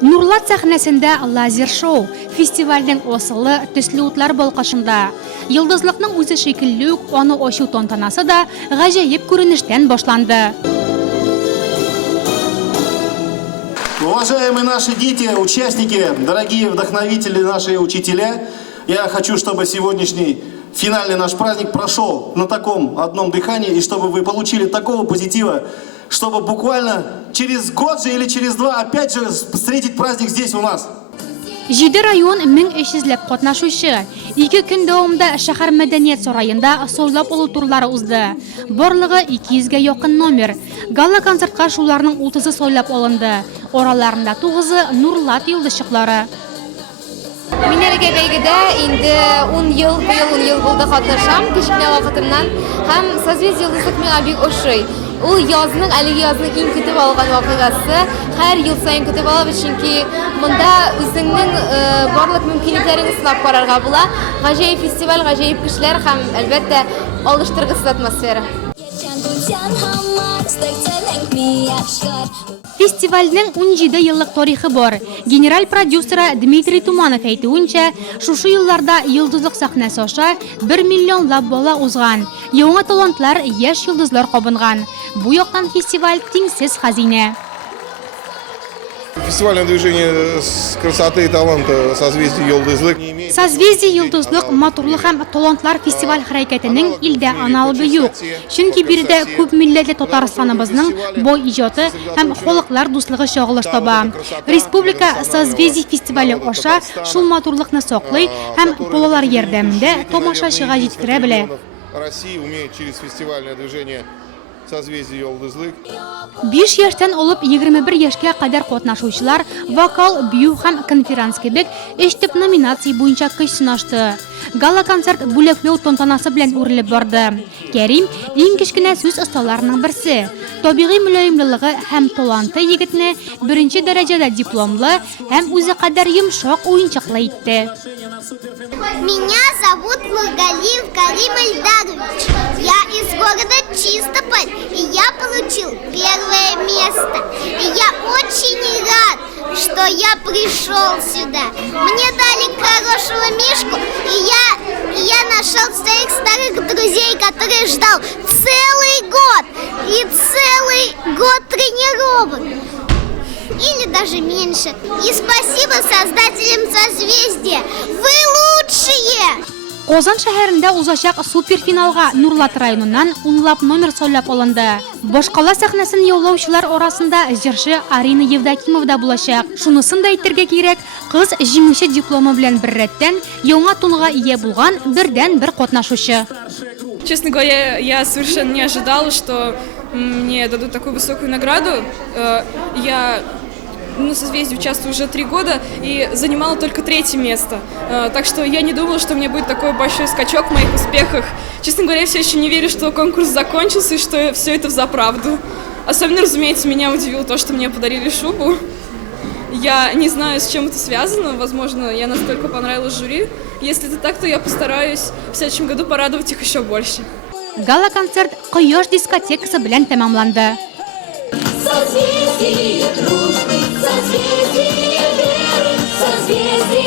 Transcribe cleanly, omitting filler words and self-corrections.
Нурлат сәхнәсендә лазер шоу, фестивальнең осылы төсле утлар балкышында. Йылдызлыкның үзе шикелле үк аны ачу тантанасы да гаҗәеп күренештән башланды. Уважаемые наши дети, участники, дорогие вдохновители, наши учителя, я хочу, чтобы сегодняшний финальный наш праздник прошел на таком одном дыхании, и чтобы вы получили такого позитива, чтобы буквально через год же или через два опять же встретить праздник здесь у нас. 7 район 1300 катнашучы. 2 көн дәвамында шәһәр мәдәният сараенда сойлап алу турлары узды. Барлыгы 200 га якын номер. Гала концертка шуларның 30-ы сойлап алынды. Ораларында 9-ы Нурлат йолдызчыклары. Мин әлегә бәйгедә инде 10 ел булды катнашам. Кечкенә вакытымнан һәм созвездие йолдызлык миңа бик ошый. Ул язның, әлеге язның иң көтеп алган вакыйгасы. Һәр ел сайын көтеп алабыз, чөнки монда үзеңнең барлык мөмкинлекләрен сынап карарга була. Гаҗәеп фестиваль, гаҗәеп кешеләр һәм әлбәттә алыштыргысыз атмосфера. Фестивальнең 17 еллык тарихы бар. Генераль продюсеры Дмитрий Туманов әйтүенчә, шушы елларда йолдызлык сәхнәсе аша 1 миллионлап бала узган. Яңа талантлар, яшь йолдызлар кабынган. Бу яктан фестиваль тиңсез хәзинә. Фестивальное движение с красоты и таланта созвездие Йолдызлык. Созвездие Йолдызлык матурлык һәм талантлар фестиваль хәрәкәтенең илдә аналогы юк. Чөнки биредә күп милләтле Татарстаныбызның бай иҗаты һәм халыклар дуслыгы чагылыш таба. Республика созвездие фестивале аша шул матурлыкны саклый һәм балалар ярдәмендә тамашачыга җиткерә белә. Россия умеет через фестивальное движение созвездие Йолдызлык. 5 яшьтән алып 21 яшькә кадәр катнашучылар вокал, бию һәм конферанс кебек 3 төп номинация буенча көч сынашты. Гала-концерт бүләкләү тантанасы белән үрелеп барды. Кәрим иң кечкенә сүз осталарының берсе. Табигый мөлаемлыгы һәм таланты егетне беренче дәрәҗәдә дипломлы һәм үзе кадәр йомшак уенчыклы итте. Меня зовут Мургалиев Карим Эльдарович. Я из города Чистополь, и я получил первое место. И я очень рад, что я пришел сюда. Мне дали хорошего мишку, и я нашел своих старых друзей, которые ждал целый год. И целый год тренировок. Или даже меньше. И спасибо создателям созвездия. Вы лучшие! Казан шәһәрендә узачак суперфиналга Нурлат районыннан 10лап номер сойлап алынды. Башкала сәхнәсен яулаучылар арасында җырчы Арина Евдокимова да булачак. Шунысын да әйтергә кирәк, кыз җиңүче дипломы белән бер рәттән яңа тунга ия булган бердән-бер катнашучы. Честно говоря, я совершенно не ожидала, что мне дадут такую высокую награду. Я на созвездии участвую уже 3 года и занимала только 3-е место. Так что я не думала, что у меня будет такой большой скачок в моих успехах. Честно говоря, я все еще не верю, что конкурс закончился и что все это взаправду. Особенно, разумеется, меня удивило то, что мне подарили шубу. Я не знаю, с чем это связано. Возможно, я настолько понравилась жюри. Если это так, то я постараюсь в следующем году порадовать их еще больше. Гала-концерт Кояш дискотекасы белән тәмамланды. Созвездие дружбы, созвездие веры, созвездие